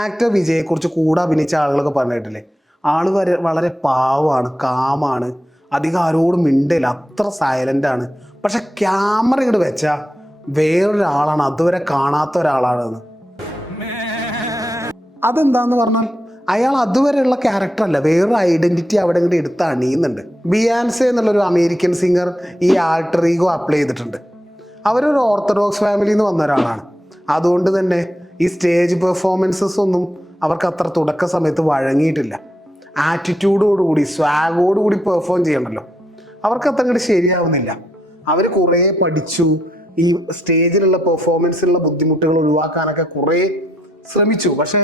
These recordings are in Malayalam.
ആക്ടർ വിജയെക്കുറിച്ച് കൂടെ അഭിനയിച്ച ആളുകളൊക്കെ പറഞ്ഞിട്ടില്ലേ, ആള് വളരെ പാവമാണ്, കാമാണ്, അധികം ആരോടും മിണ്ടില്ല, അത്ര സൈലൻ്റ് ആണ്. പക്ഷെ ക്യാമറ ഇങ്ങോട്ട് വെച്ചാൽ വേറൊരാളാണ്, അതുവരെ കാണാത്ത ഒരാളാണെന്ന്. അതെന്താന്ന് പറഞ്ഞാൽ അയാൾ അതുവരെയുള്ള ക്യാരക്ടർ അല്ല, വേറൊരു ഐഡന്റിറ്റി അവിടെ ഇങ്ങോട്ട് എടുത്ത് അണിയുന്നുണ്ട്. ബിയാൻസെ എന്നുള്ളൊരു അമേരിക്കൻ സിംഗർ ഈ ആൾട്ടർ ഈഗോ അപ്ലൈ ചെയ്തിട്ടുണ്ട്. അവരൊരു ഓർത്തഡോക്സ് ഫാമിലിയിൽ നിന്ന് വന്ന ഒരാളാണ്. അതുകൊണ്ട് തന്നെ ഈ സ്റ്റേജ് പെർഫോമൻസസ് ഒന്നും അവർക്ക് അത്ര തുടക്ക സമയത്ത് വഴങ്ങിയിട്ടില്ല. ആറ്റിറ്റ്യൂഡോടുകൂടി സ്വാഗോടുകൂടി പെർഫോം ചെയ്യണമല്ലോ, അവർക്ക് അത്ര അങ്ങോട്ട് ശരിയാവുന്നില്ല. അവർ കുറേ പഠിച്ചു, ഈ സ്റ്റേജിലുള്ള പെർഫോമൻസിലുള്ള ബുദ്ധിമുട്ടുകൾ ഒഴിവാക്കാനൊക്കെ കുറേ ശ്രമിച്ചു. പക്ഷേ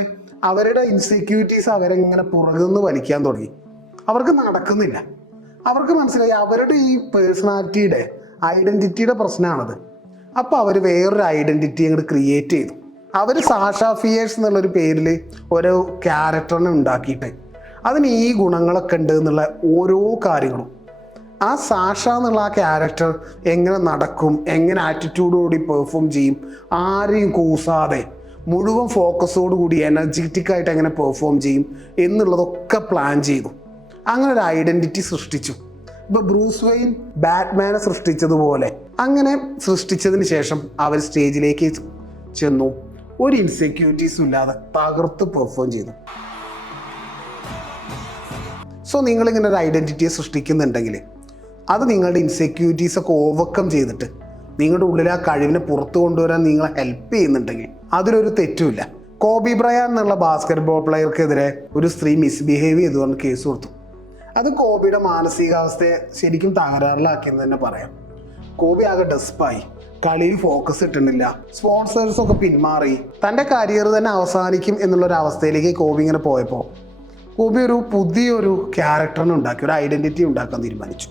അവരുടെ ഇൻസെക്യൂരിറ്റീസ് അവരെങ്ങനെ പുറകുനിന്ന് വലിക്കാൻ തുടങ്ങി. അവർക്ക് നടക്കുന്നില്ല. അവർക്ക് മനസ്സിലായി അവരുടെ ഈ പേഴ്സണാലിറ്റിയുടെ ഐഡന്റിറ്റിയുടെ പ്രശ്നമാണത്. അപ്പോൾ അവർ വേറൊരു ഐഡന്റിറ്റി അങ്ങോട്ട് ക്രിയേറ്റ് ചെയ്തു. അവർ സാഷാ ഫിയേഴ്സ് എന്നുള്ളൊരു പേരിൽ ഒരു ക്യാരക്ടറിനെ ഉണ്ടാക്കിയിട്ട് അതിന് ഈ ഗുണങ്ങളൊക്കെ ഉണ്ട് എന്നുള്ള ഓരോ കാര്യങ്ങളും ആ സാഷ എന്നുള്ള ആ ക്യാരക്ടർ എങ്ങനെ നടക്കും, എങ്ങനെ ആറ്റിറ്റ്യൂഡോടുകൂടി പെർഫോം ചെയ്യും, ആരെയും കൂസാതെ മുഴുവൻ ഫോക്കസോടുകൂടി എനർജറ്റിക് ആയിട്ട് എങ്ങനെ പെർഫോം ചെയ്യും എന്നുള്ളതൊക്കെ പ്ലാൻ ചെയ്തു. അങ്ങനെ ഒരു ഐഡന്റിറ്റി സൃഷ്ടിച്ചു. ഇപ്പോൾ ബ്രൂസ് വെയിൻ ബാറ്റ്മാനെ സൃഷ്ടിച്ചതുപോലെ അങ്ങനെ സൃഷ്ടിച്ചതിന് ശേഷം അവർ സ്റ്റേജിലേക്ക് ചെന്നു. ഒരു ഇൻസെക്യൂരിറ്റീസും ഇല്ലാതെ തകർത്ത് പെർഫോം ചെയ്തു. സോ നിങ്ങളിങ്ങനെ ഒരു ഐഡന്റിറ്റിയെ സൃഷ്ടിക്കുന്നുണ്ടെങ്കിൽ അത് നിങ്ങളുടെ ഇൻസെക്യൂരിറ്റീസൊക്കെ ഓവർകം ചെയ്തിട്ട് നിങ്ങളുടെ ഉള്ളിൽ ആ കഴിവിനെ പുറത്തു കൊണ്ടുവരാൻ നിങ്ങളെ ഹെൽപ്പ് ചെയ്യുന്നുണ്ടെങ്കിൽ അതിലൊരു തെറ്റുമില്ല. കോബി ബ്രയാൻ എന്നുള്ള ബാസ്കറ്റ്ബോൾ പ്ലെയർക്കെതിരെ ഒരു സ്ത്രീ മിസ്ബിഹേവ് ചെയ്തുകൊണ്ട് കേസ് കൊടുത്തു. അത് കോബിയുടെ മാനസികാവസ്ഥയെ ശരിക്കും തകരാറിലാക്കിയെന്ന് തന്നെ പറയാം. കോബി ആകെ ഡെസ്പായി, കളിയിൽ ഫോക്കസ് കിട്ടുന്നില്ല, സ്പോൺസേഴ്സൊക്കെ പിന്മാറി, തൻ്റെ കരിയർ തന്നെ അവസാനിക്കും എന്നുള്ളൊരു അവസ്ഥയിലേക്ക് കോബി ഇങ്ങനെ പോയപ്പോൾ കോബി ഒരു പുതിയൊരു ക്യാരക്ടറിനെ ഉണ്ടാക്കി, ഒരു ഐഡന്റിറ്റി ഉണ്ടാക്കാൻ തീരുമാനിച്ചു.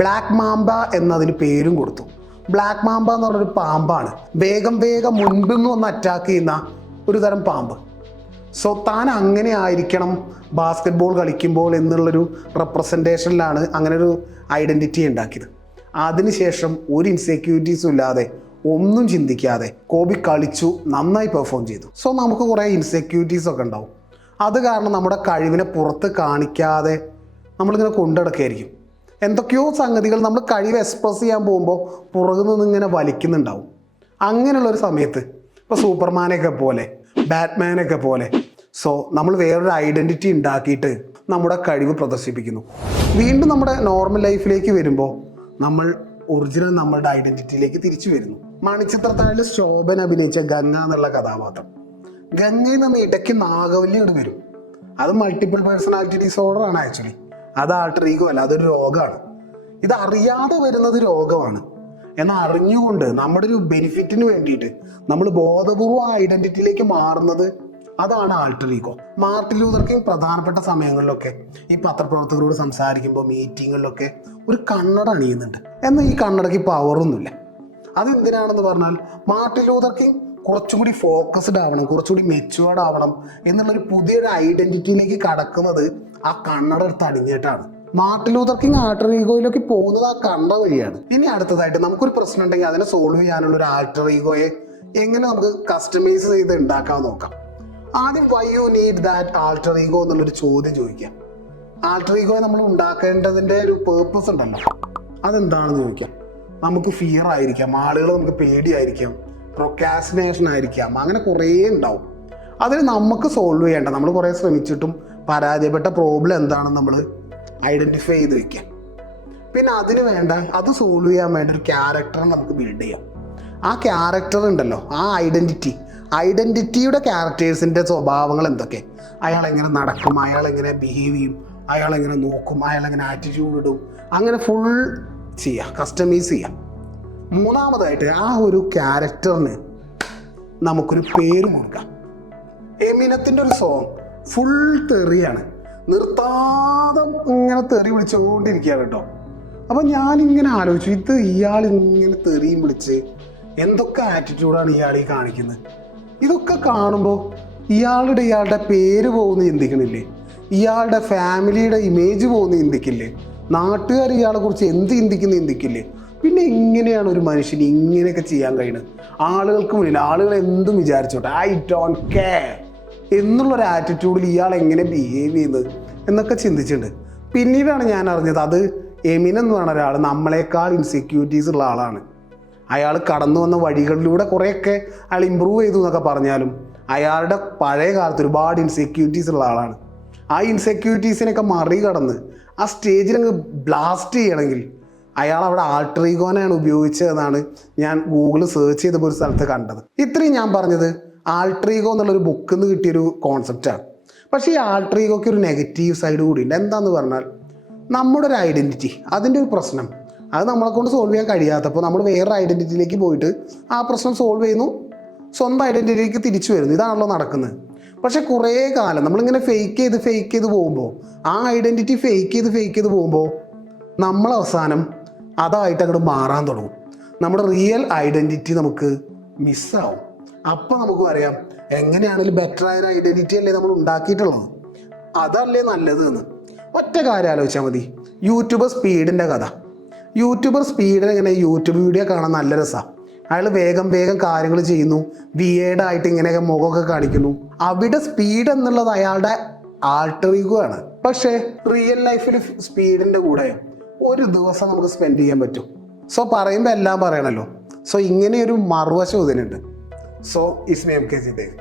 ബ്ലാക്ക് മാംബ എന്നതിന് പേരും കൊടുത്തു. ബ്ലാക്ക് മാംബ എന്ന് പറഞ്ഞൊരു പാമ്പാണ്, വേഗം മുൻപിൽ നിന്ന് ഒന്ന് അറ്റാക്ക് ചെയ്യുന്ന ഒരു തരം പാമ്പ്. സോ താൻ അങ്ങനെ ആയിരിക്കണം ബാസ്കറ്റ്ബോൾ കളിക്കുമ്പോൾ എന്നുള്ളൊരു റെപ്രസെൻറ്റേഷനിലാണ് അങ്ങനെ ഒരു ഐഡൻറ്റിറ്റി ഉണ്ടാക്കിയത്. അതിനുശേഷം ഒരു ഇൻസെക്യൂരിറ്റീസും ഇല്ലാതെ ഒന്നും ചിന്തിക്കാതെ കോബി കളിച്ചു, നന്നായി പെർഫോം ചെയ്തു. സോ നമുക്ക് കുറേ ഇൻസെക്യൂരിറ്റീസ് ഒക്കെ ഉണ്ടാവും. അത് കാരണം നമ്മുടെ കഴിവിനെ പുറത്ത് കാണിക്കാതെ നമ്മളിങ്ങനെ കൊണ്ടുനടക്കുകയായിരിക്കും. എന്തൊക്കെയോ സംഗതികൾ നമ്മൾ കഴിവ് എക്സ്പ്രസ് ചെയ്യാൻ പോകുമ്പോൾ പുറകു നിന്ന് ഇങ്ങനെ വലിക്കുന്നുണ്ടാവും. അങ്ങനെയുള്ളൊരു സമയത്ത് ഇപ്പോൾ സൂപ്പർമാനൊക്കെ പോലെ, ബാറ്റ്മാനൊക്കെ പോലെ നമ്മൾ വേറൊരു ഐഡൻറ്റിറ്റി ഉണ്ടാക്കിയിട്ട് നമ്മുടെ കഴിവ് പ്രദർശിപ്പിക്കുന്നു. വീണ്ടും നമ്മുടെ നോർമൽ ലൈഫിലേക്ക് വരുമ്പോൾ നമ്മൾ ഒറിജിനൽ നമ്മളുടെ ഐഡൻറ്റിറ്റിയിലേക്ക് തിരിച്ചു വരുന്നു. മണിച്ചിത്രത്താഴിൽ ശോഭൻ അഭിനയിച്ച ഗംഗ എന്നുള്ള കഥാപാത്രം, ഗംഗയിൽ നിന്ന് ഇടയ്ക്ക് നാഗവല്യം വരും. അത് മൾട്ടിപ്പിൾ പേഴ്സണാലിറ്റി ഡിസോർഡർ ആണ് ആക്ച്വലി. അത് ആൾട്ടർ ഈഗോ അല്ല, അതൊരു രോഗമാണ്. ഇത് അറിയാതെ വരുന്നത് രോഗമാണ്. എന്നാൽ അറിഞ്ഞുകൊണ്ട് നമ്മുടെ ഒരു ബെനിഫിറ്റിന് വേണ്ടിയിട്ട് നമ്മൾ ബോധപൂർവ്വം ഐഡന്റിറ്റിയിലേക്ക് മാറുന്നത്, അതാണ് alter ego. Martin Luther king പ്രധാനപ്പെട്ട സമയങ്ങളിലൊക്കെ ഈ പത്രപ്രവർത്തകരോട് സംസാരിക്കുമ്പോൾ മീറ്റിങ്ങുകളിലൊക്കെ ഒരു കണ്ണട അണിയുന്നുണ്ട്. എന്നാൽ ഈ കണ്ണടയ്ക്ക് പവറൊന്നുമില്ല. അതെന്തിനാണെന്ന് പറഞ്ഞാൽ മാർട്ടിൻ ലൂതർ കിങ് കുറച്ചുകൂടി ഫോക്കസ്ഡ് ആവണം, കുറച്ചുകൂടി മെച്ചുവേർഡ് ആവണം എന്നുള്ളൊരു പുതിയൊരു ഐഡന്റിറ്റിയിലേക്ക് കടക്കുന്നത് ആ കണ്ണട എടുത്ത് അണിഞ്ഞിട്ടാണ്. മാർട്ടിൻ ലൂതർ കിങ് ആൾട്ടർ ഈഗോയിലേക്ക് പോകുന്നത് ആ കണ്ണട വഴിയാണ്. ഇനി അടുത്തതായിട്ട് നമുക്കൊരു പ്രശ്നം ഉണ്ടെങ്കിൽ അതിനെ സോൾവ് ചെയ്യാനുള്ള ഒരു ആൾട്ടർ ഈഗോയെ എങ്ങനെ നമുക്ക് കസ്റ്റമൈസ് ചെയ്ത് ഉണ്ടാക്കാൻ നോക്കാം. ആദ്യം why you need that alter ego എന്നുള്ളൊരു ചോദ്യം ചോദിക്കാം. ആൾട്ടർ ഈഗോയെ നമ്മൾ ഉണ്ടാക്കേണ്ടതിൻ്റെ ഒരു പേർപ്പസ് ഉണ്ടല്ലോ, അതെന്താണെന്ന് ചോദിക്കാം. നമുക്ക് ഫിയർ ആയിരിക്കാം, ആളുകൾ നമുക്ക് പേടിയായിരിക്കാം, പ്രൊക്കാസ്റ്റിനേഷൻ ആയിരിക്കാം, അങ്ങനെ കുറേ ഉണ്ടാവും. അതിന് നമുക്ക് സോൾവ് ചെയ്യേണ്ട, നമ്മൾ കുറേ ശ്രമിച്ചിട്ടും പരാജയപ്പെട്ട പ്രോബ്ലം എന്താണെന്ന് നമ്മൾ ഐഡൻറ്റിഫൈ ചെയ്ത് വെക്കാം. പിന്നെ അതിന് വേണ്ട, അത് സോൾവ് ചെയ്യാൻ വേണ്ട ഒരു ക്യാരക്ടർ നമുക്ക് ബിൽഡ് ചെയ്യാം. ആ ക്യാരക്ടർ ഉണ്ടല്ലോ, ആ ഐഡൻറ്റിറ്റിയുടെ ക്യാരക്ടേഴ്സിൻ്റെ സ്വഭാവങ്ങൾ എന്തൊക്കെ, അയാൾ എങ്ങനെ നടക്കും, അയാൾ എങ്ങനെ ബിഹേവ് ചെയ്യും, അയാൾ എങ്ങനെ നോക്കും, അയാൾ എങ്ങനെ ആറ്റിറ്റ്യൂഡ് ഇടും, അങ്ങനെ ഫുൾ ചെയ്യാം, കസ്റ്റമൈസ് ചെയ്യാം. മൂന്നാമതായിട്ട് ആ ഒരു ക്യാരക്ടറിന് നമുക്കൊരു പേര് കൊടുക്കാം. എമിനത്തിൻ്റെ ഒരു സോങ് ഫുൾ തെറിയാണ്, നിർത്താതെ ഇങ്ങനെ തെറി വിളിച്ചുകൊണ്ടിരിക്കുകയാണ് കേട്ടോ. അപ്പം ഞാനിങ്ങനെ ആലോചിച്ചു, ഇത് ഇയാൾ ഇങ്ങനെ തെറിയും വിളിച്ച് എന്തൊക്കെ ആറ്റിറ്റ്യൂഡാണ് ഇയാൾ ഈ കാണിക്കുന്നത്. ഇതൊക്കെ കാണുമ്പോൾ ഇയാളുടെ പേര് പോകുന്ന ചിന്തിക്കണില്ലേ, ഇയാളുടെ ഫാമിലിയുടെ ഇമേജ് പോകുന്ന ചിന്തിക്കില്ലേ, നാട്ടുകാർ ഇയാളെ കുറിച്ച് എന്ത് ചിന്തിക്കില്ലേ. പിന്നെ എങ്ങനെയാണ് ഒരു മനുഷ്യന് ഇങ്ങനെയൊക്കെ ചെയ്യാൻ കഴിയുന്നത്? ആളുകൾക്ക് മുന്നിൽ ആളുകൾ എന്തും വിചാരിച്ചോട്ടെ, ഐ ഡോണ്ട് കെയർ എന്നുള്ളൊരു ആറ്റിറ്റ്യൂഡിൽ ഇയാൾ എങ്ങനെ ബിഹേവ് ചെയ്യുന്നത് എന്നൊക്കെ ചിന്തിച്ചിട്ടുണ്ട്. പിന്നീടാണ് ഞാൻ അറിഞ്ഞത് അത് എമിൻ എന്ന് പറഞ്ഞ ഒരാൾ നമ്മളെക്കാൾ ഇൻസെക്യൂരിറ്റീസ് ഉള്ള ആളാണ്. അയാൾ കടന്നു വന്ന വഴികളിലൂടെ കുറേയൊക്കെ അയാൾ ഇമ്പ്രൂവ് ചെയ്തു എന്നൊക്കെ പറഞ്ഞാലും അയാളുടെ പഴയ കാലത്ത് ഒരുപാട് ഇൻസെക്യൂരിറ്റീസ് ഉള്ള ആളാണ്. ആ ഇൻസെക്യൂരിറ്റീസിനൊക്കെ മറികടന്ന് ആ സ്റ്റേജിൽ അങ്ങ് ബ്ലാസ്റ്റ് ചെയ്യണമെങ്കിൽ അയാൾ അവിടെ ആൾട്ടർ ഈഗോനെയാണ് ഉപയോഗിച്ചതെന്നാണ് ഞാൻ ഗൂഗിളിൽ സെർച്ച് ചെയ്തപ്പോൾ ഒരു സ്ഥലത്ത് കണ്ടത്. ഇത്രയും ഞാൻ പറഞ്ഞത് ആൾട്ടർ ഈഗോ എന്നുള്ളൊരു ബുക്കിൽ നിന്ന് കിട്ടിയൊരു കോൺസെപ്റ്റാണ്. പക്ഷേ ഈ ആൾട്ടർ ഈഗോയ്ക്ക് ഒരു നെഗറ്റീവ് സൈഡ് കൂടിയുണ്ട്. എന്താണെന്ന് പറഞ്ഞാൽ നമ്മുടെ ഒരു ഐഡൻറ്റിറ്റി, അതിൻ്റെ ഒരു പ്രശ്നം അത് നമ്മളെ കൊണ്ട് സോൾവ് ചെയ്യാൻ കഴിയാത്തപ്പോൾ നമ്മൾ വേറൊരു ഐഡൻറ്റിറ്റിയിലേക്ക് പോയിട്ട് ആ പ്രശ്നം സോൾവ് ചെയ്യുന്നു, സ്വന്തം ഐഡൻറ്റിറ്റിയിലേക്ക് തിരിച്ചു വരുന്നു. ഇതാണല്ലോ നടക്കുന്നത്. പക്ഷെ കുറേ കാലം നമ്മളിങ്ങനെ ഫേക്ക് ചെയ്ത് പോകുമ്പോൾ, ആ ഐഡൻറ്റിറ്റി ഫേക്ക് ചെയ്ത് പോകുമ്പോൾ നമ്മൾ അവസാനം അതായിട്ട് അങ്ങോട്ട് മാറാൻ തുടങ്ങും. നമ്മുടെ റിയൽ ഐഡൻറ്റിറ്റി നമുക്ക് മിസ്സാവും. അപ്പം നമുക്ക് പറയാം എങ്ങനെയാണെങ്കിലും ബെറ്റർ ആയ ഒരു ഐഡൻറ്റിറ്റി അല്ലേ നമ്മൾ ഉണ്ടാക്കിയിട്ടുള്ളത്, അതല്ലേ നല്ലത് എന്ന്. ഒറ്റ കാര്യം ആലോചിച്ചാൽ മതി. യൂട്യൂബർ സ്പീഡിൻ്റെ കഥ. യൂട്യൂബർ സ്പീഡിന് എങ്ങനെ യൂട്യൂബ് വീഡിയോ കാണാൻ നല്ല രസമാണ്. അയാൾ വേഗം കാര്യങ്ങൾ ചെയ്യുന്നു, വിയേർഡായിട്ട് ഇങ്ങനെയൊക്കെ മുഖമൊക്കെ കാണിക്കുന്നു. അവിടെ സ്പീഡ് എന്നുള്ളത് അയാളുടെ ആൾട്ടർ ഈഗോ ആണ്. പക്ഷേ റിയൽ ലൈഫിൽ സ്പീഡിൻ്റെ കൂടെ ഒരു ദിവസം നമുക്ക് സ്പെൻഡ് ചെയ്യാൻ പറ്റും. സോ പറയുമ്പോൾ എല്ലാം പറയണല്ലോ. സോ ഇങ്ങനെയൊരു മറുവശം ഇതിനുണ്ട്. So it's me MK Sidek.